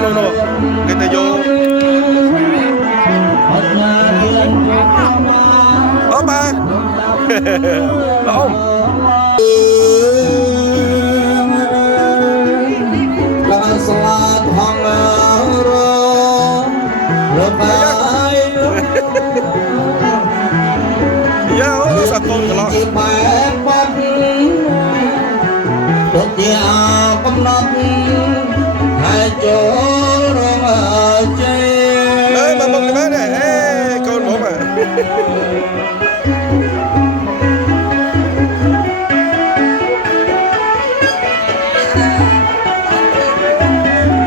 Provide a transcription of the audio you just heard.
no. Kita vô. Đó ba. Đó không? Dạ, sao con cái lo? Đấy, mà mừng cái bé này, con bố mà.